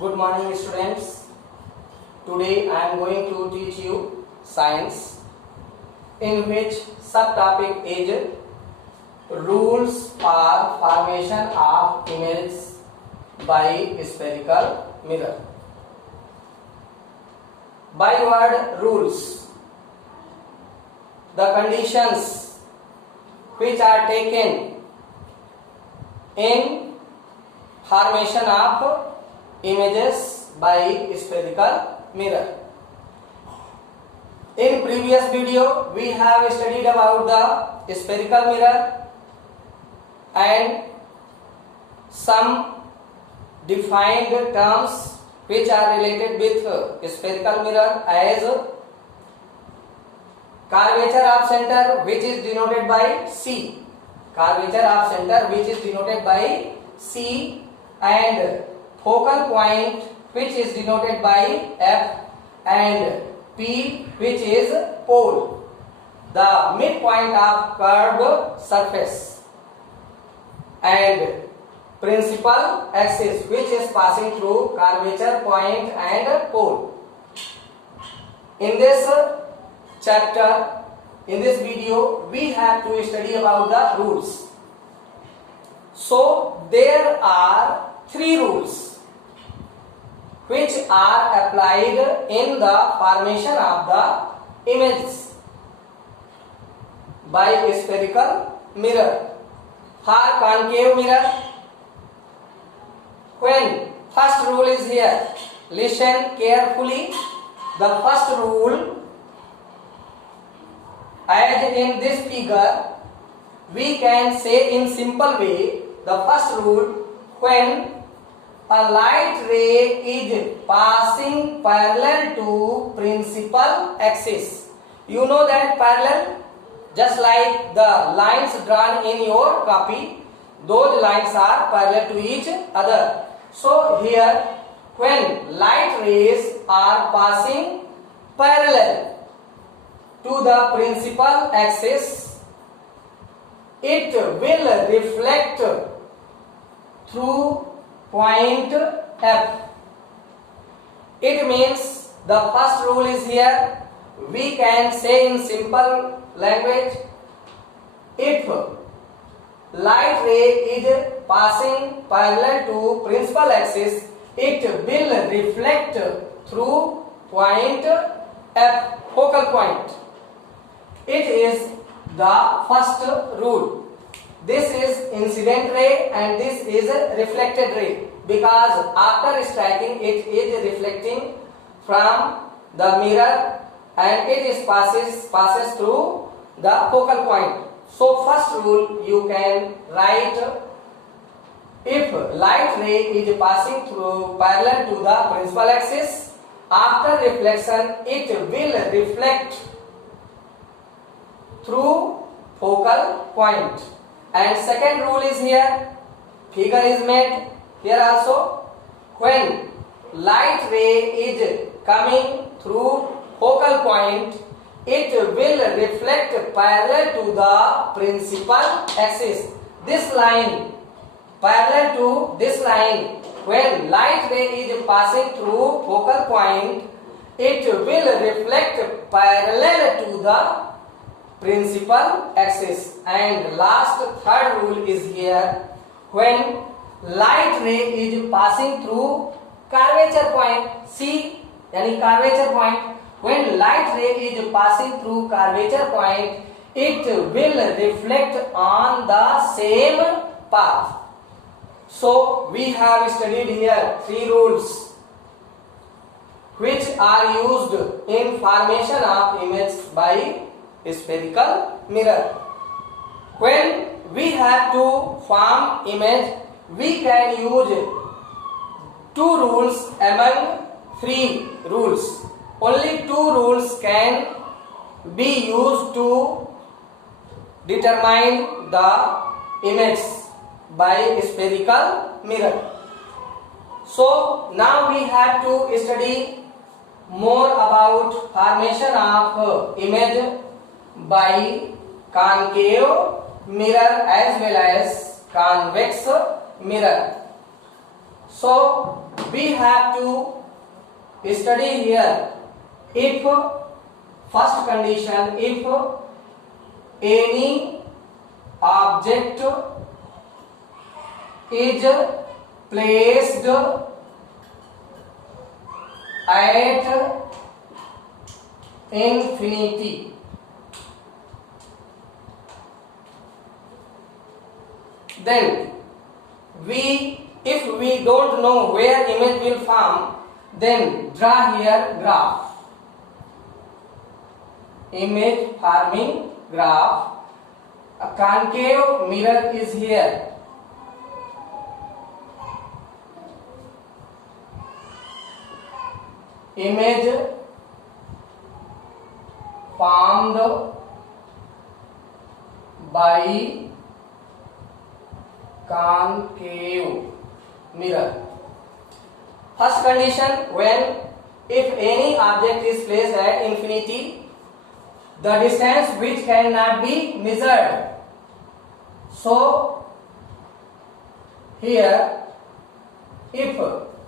Good morning students. Today I am going to teach you science in which subtopic is rules for formation of images by spherical mirror. By word rules, the conditions which are taken in formation of images by spherical mirror. In previous video we have studied about the spherical mirror and some defined terms which are related with spherical mirror as curvature of center, which is denoted by C, curvature of center which is denoted by C, and focal point which is denoted by F, and P which is pole, the midpoint of curved surface, and principal axis which is passing through curvature point and pole. In this chapter, in this video, we have to study about the rules. So there are three rules which are applied in the formation of the images by spherical mirror. For concave mirror, when first rule is here, listen carefully. The first rule, as in this figure, we can say in simple way, the first rule, when a light ray is passing parallel to principal axis. You know that parallel, just like the lines drawn in your copy, those lines are parallel to each other. So here, when light rays are passing parallel to the principal axis, it will reflect through point F. It means the first rule is here. We can say in simple language, if light ray is passing parallel to principal axis, it will reflect through point F, focal point. It is the first rule. This is incident ray and this is a reflected ray, because after striking it is reflecting from the mirror and it is passes through the focal point. So first rule you can write, if light ray is passing through parallel to the principal axis, after reflection it will reflect through focal point. And second rule is here, figure is made here also. When light ray is coming through focal point, it will reflect parallel to the principal axis. This line, parallel to this line, when light ray is passing through focal point, it will reflect parallel to the principal axis. And last, third rule is here, when light ray is passing through curvature point, see, yani curvature point, when light ray is passing through curvature point, it will reflect on the same path. So we have studied here three rules which are used in formation of image by spherical mirror. When we have to form image, we can use two rules among three rules. Only two rules can be used to determine the image by spherical mirror. So now we have to study more about formation of image by concave mirror as well as convex mirror. So we have to study here. If first condition, if any object is placed at infinity, then if we don't know where image will form, then draw here graph, image forming graph. A concave mirror is here. Image formed by concave mirror. First condition, when if any object is placed at infinity, the distance which cannot be measured. So here, if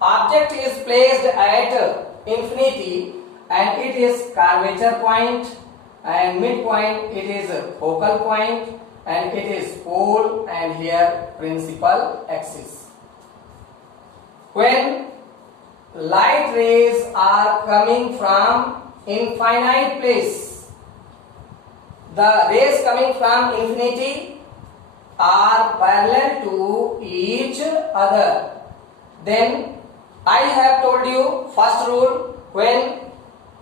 object is placed at infinity and it is curvature point and midpoint, it is focal point and it is pole and here principal axis. When light rays are coming from infinite place, the rays coming from infinity are parallel to each other, then I have told you first rule, when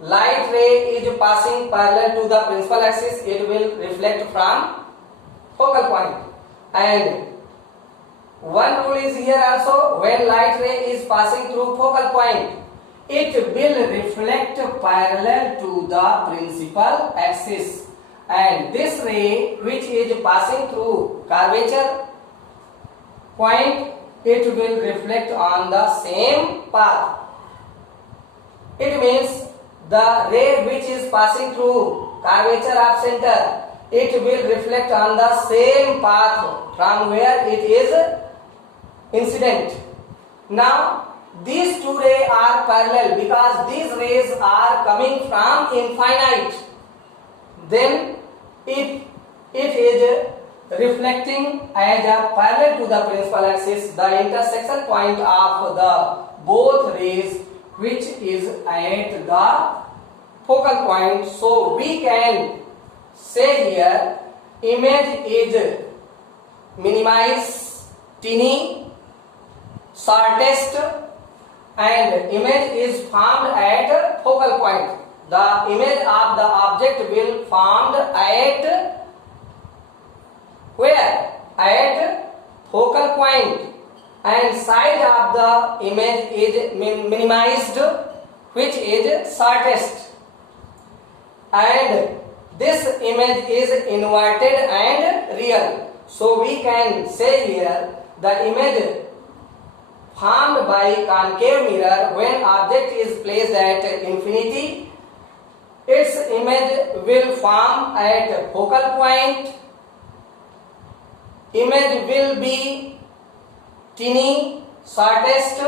light ray is passing parallel to the principal axis, it will reflect from focal point. And one rule is here also, when light ray is passing through focal point, it will reflect parallel to the principal axis. And this ray which is passing through curvature point, it will reflect on the same path. It means the ray which is passing through curvature of center, it will reflect on the same path from where it is incident. Now these two rays are parallel because these rays are coming from infinite. Then if it is reflecting as a parallel to the principal axis, the intersection point of the both rays which is at the focal point, so we can say here image is minimized, tiny, shortest, and image is formed at focal point. The image of the object will formed at where? At focal point, and size of the image is minimized, which is shortest, and this image is inverted and real. So we can say here the image formed by concave mirror, when object is placed at infinity, its image will form at focal point. Image will be tiny, shortest,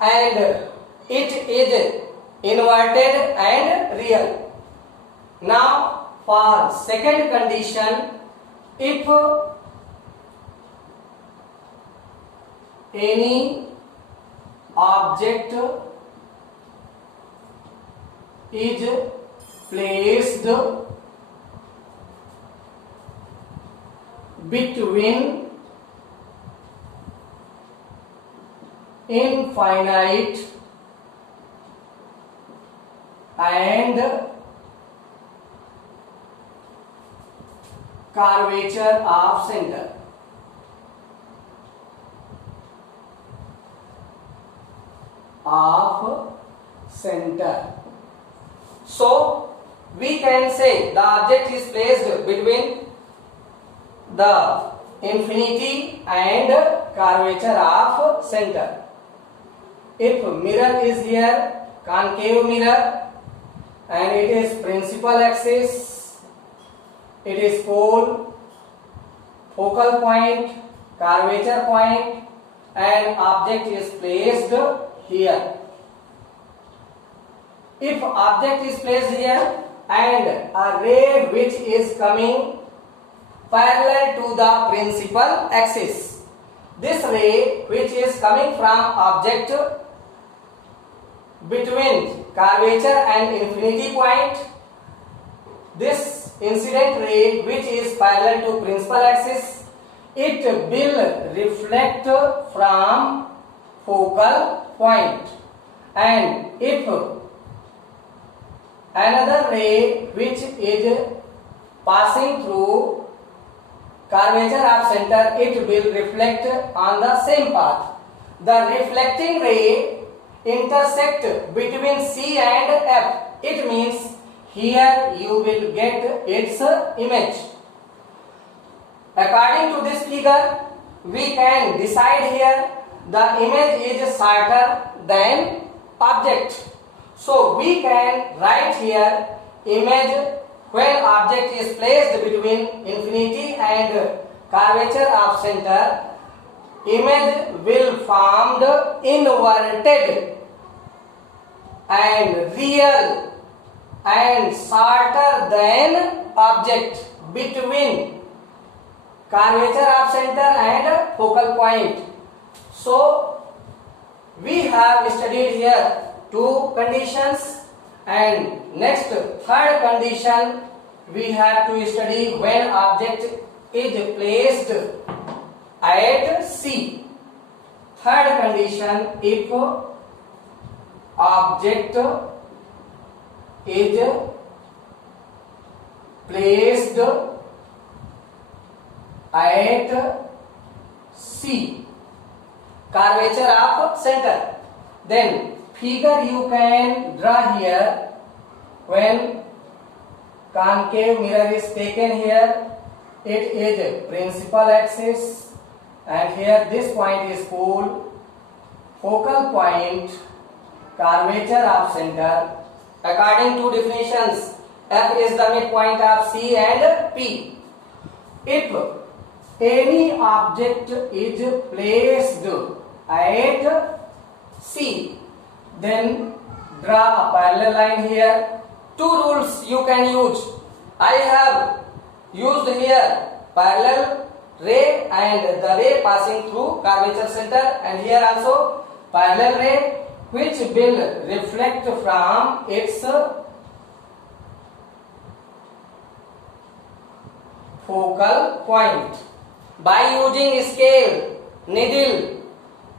and it is inverted and real. Now for second condition, if any object is placed between infinite and curvature of center, so we can say the object is placed between the infinity and curvature of center. If mirror is here, concave mirror, and it is principal axis, it is pole, focal point, curvature point, an object is placed here. If object is placed here and a ray which is coming parallel to the principal axis, this ray which is coming from object between curvature and infinity point, this incident ray which is parallel to principal axis, it will reflect from focal point. And if another ray which is passing through curvature of center, it will reflect on the same path. The reflecting ray intersect between C and F. It means here you will get its image. According to this figure, we can decide here the image is shorter than object. So we can write here image when object is placed between infinity and curvature of center, image will formed inverted and real and shorter than object between curvature of center and focal point. So we have studied here two conditions, and next third condition we have to study when object is placed at C. Third condition, if object is placed at C, curvature of center, then figure you can draw here. When concave mirror is taken here, it is principal axis, and here this point is focal point, curvature of center. According to definitions, F is the midpoint of C and P. If any object is placed at C, then draw a parallel line here. Two rules you can use. I have used here parallel ray and the ray passing through curvature center, and here also parallel ray which will reflect from its focal point. By using scale, needle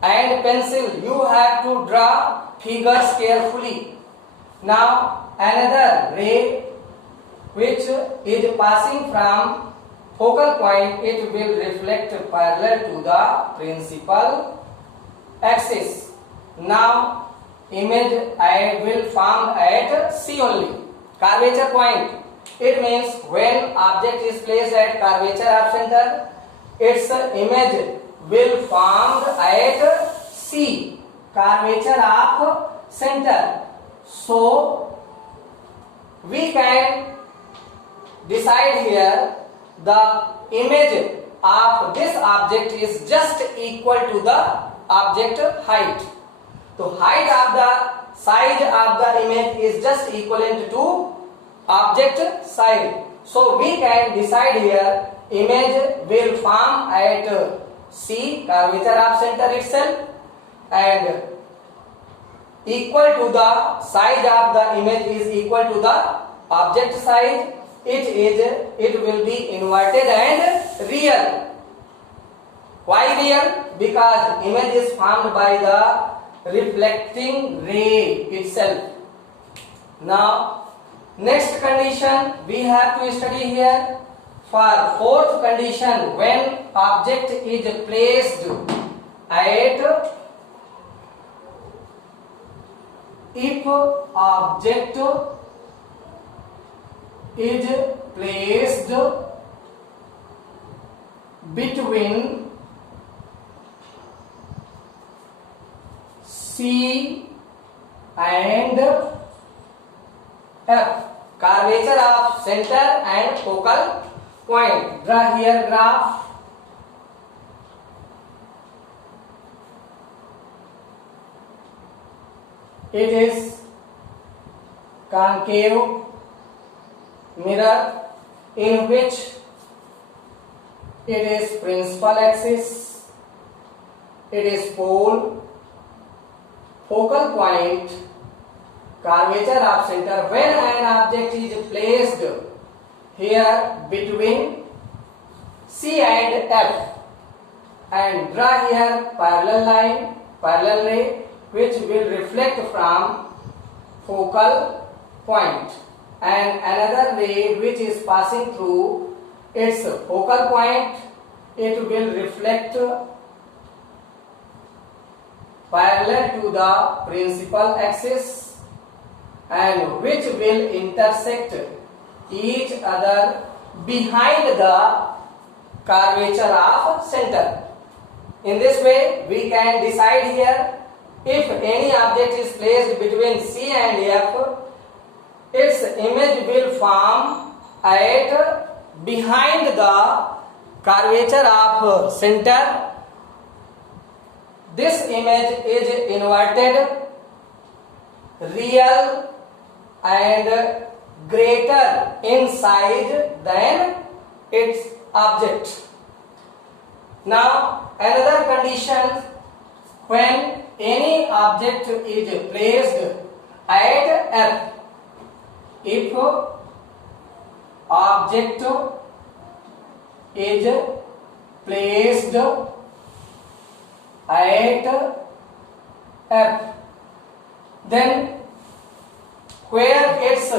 and pencil, you have to draw figures carefully. Now another ray which is passing from focal point, it will reflect parallel to the principal axis. Now image I will form at C only, curvature point. It means when object is placed at curvature of center, its image will formed at C, curvature of center. So we can decide here the image of this object is just equal to the object height. So height of the size of the image is just equivalent to object size. So we can decide here image will form at C, curvature of center itself, and equal to the size of the image is equal to the object size. It will be inverted and real. Why real? Because image is formed by the reflecting ray itself. Now next condition we have to study here. For fourth condition, when object is placed at, if object is placed between C and F, curvature of center and focal point. Draw here graph. it is concave mirror in which it is principal axis, it is pole, focal point, curvature of center. When an object is placed here between C and F and draw here parallel ray which will reflect from focal point, and another ray which is passing through its focal point, it will reflect parallel to the principal axis and which will intersect each other behind the curvature of center. In this way, we can decide here if any object is placed between C and F, its image will form at behind the curvature of center. This image is inverted, real and greater in size than its object. Now another condition, when any object is placed at F, if object is placed at F, then where its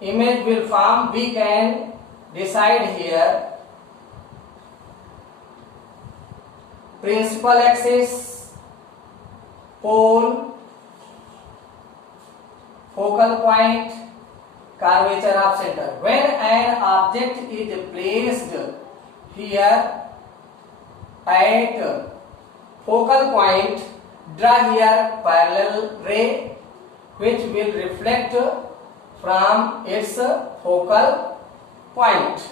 image will form, we can decide here principal axis, pole, focal point, curvature of center. When an object is placed here at focal point, draw here parallel ray which will reflect from its focal point.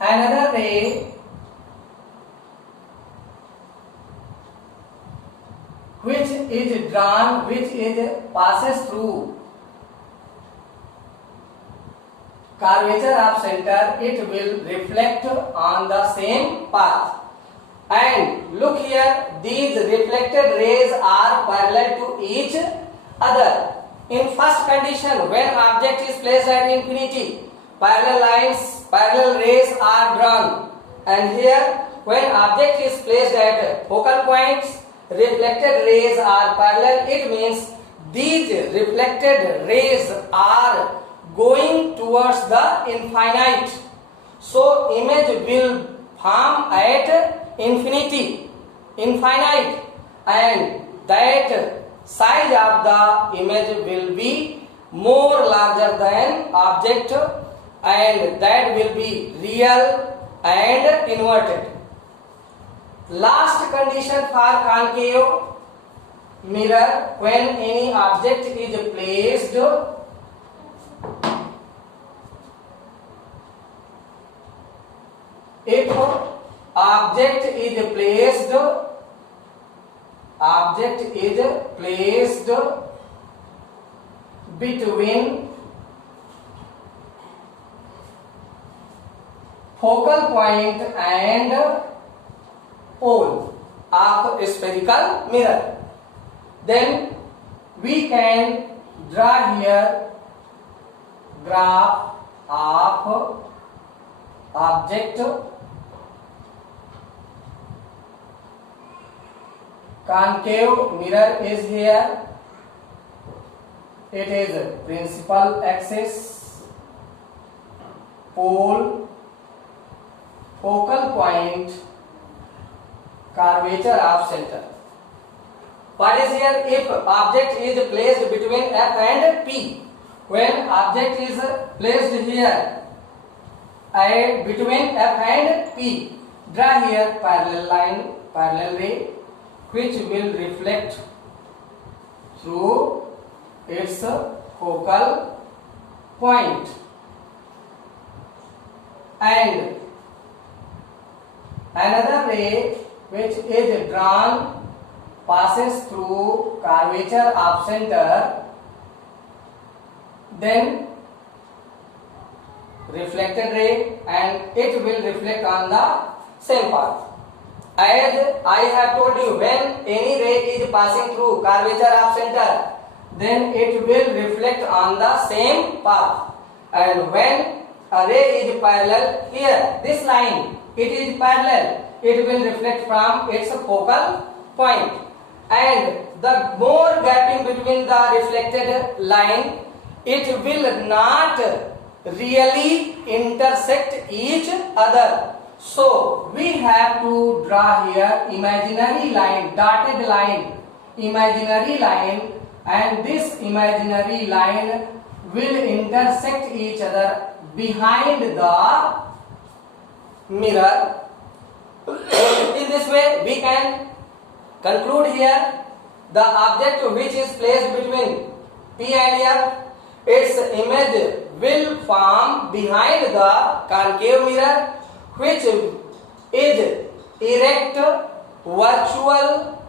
Another ray which is drawn, which is passes through curvature of center, it will reflect on the same path. And look here, these reflected rays are parallel to each other. In first condition, when object is placed at infinity, parallel lines, parallel rays are drawn. And here, when object is placed at focal points, reflected rays are parallel. It means these reflected rays are going towards the infinite. So image will form at infinite, and that size of the image will be more larger than object, and that will be real and inverted. Last condition for concave mirror, when any object is placed if object is placed between focal point and pole of a spherical mirror, then we can draw here graph of object, concave mirror is here, it is principal axis, pole, focal point, curvature of center. What is here? If object is placed between F and P, when object is placed here between F and P, draw here parallel ray which will reflect through its focal point, and another ray which is drawn passes through curvature of center, then reflected ray and it will reflect on the same path. As I have told you, when any ray is passing through curvature of center, then it will reflect on the same path. And when a ray is parallel, here this line, it is parallel, it will reflect from its focal point. And the more gapping between the reflected line, it will not really intersect each other. So we have to draw here imaginary line, dotted line, imaginary line, and this imaginary line will intersect each other behind the mirror. In this way we can conclude here the object which is placed between P and F, its image will form behind the concave mirror, which is erect, virtual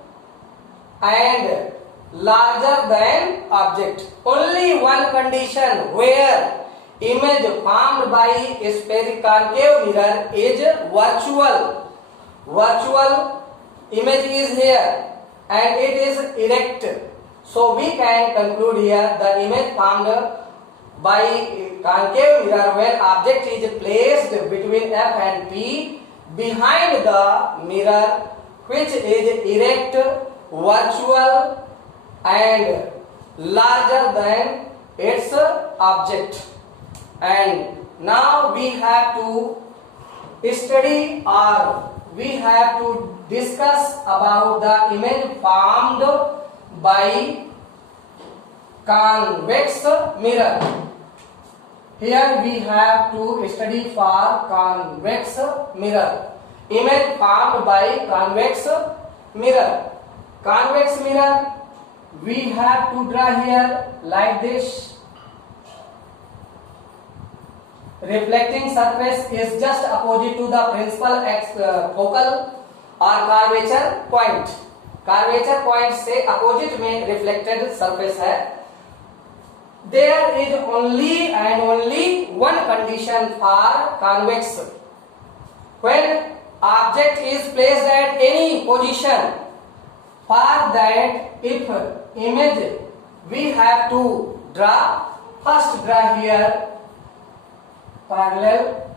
and larger than object. Only one condition where image formed by a spherical concave mirror is virtual. Virtual image is here and it is erect. So we can conclude here the image formed by concave mirror when object is placed between F and P behind the mirror, which is erect, virtual and larger than its object. And now we have to study or we have to discuss about the image formed by convex mirror. Here we have to study for convex mirror. Image formed by convex mirror. Convex mirror we have to draw here like this. Reflecting surface is just opposite to the principal focal or curvature point. Curvature point से opposite में reflected surface है. There is only and only one condition for convex. When object is placed at any position, for that if image we have to draw, first draw here parallel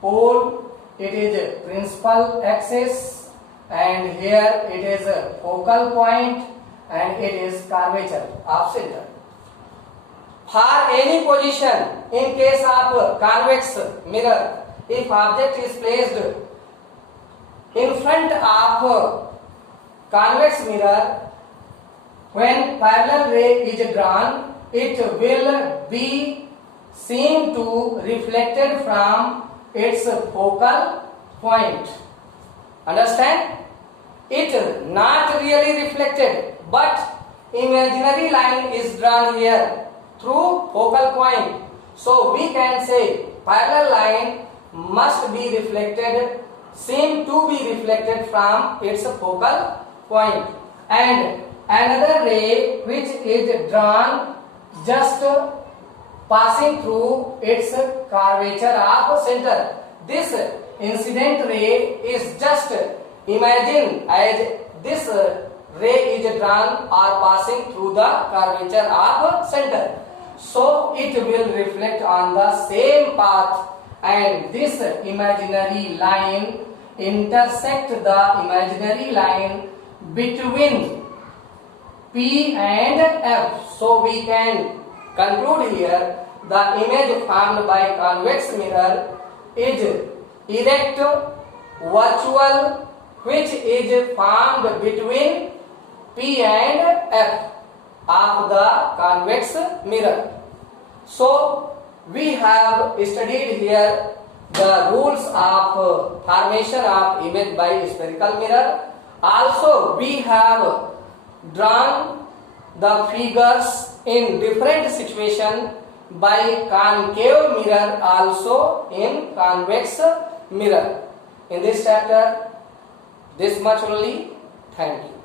pole, it is principal axis, and here it is a focal point and it is curvature of center. For any position in case of convex mirror, if object is placed in front of convex mirror, when parallel ray is drawn, it will be seen to reflected from its focal point. Understand? It not really reflected, but imaginary line is drawn here through focal point. So we can say parallel line must be reflected, seem to be reflected from its focal point. And another ray which is drawn just passing through its curvature of center. This incident ray is just imagine as this ray is drawn or passing through the curvature of center. So it will reflect on the same path, and this imaginary line intersect the imaginary line between P and F. So we can conclude here the image formed by convex mirror is erect, virtual, which is formed between P and F of the convex mirror. So we have studied here the rules of formation of image by spherical mirror. Also we have drawn the figures in different situation by concave mirror, also in convex mirror. In this chapter, this much only. Thank you.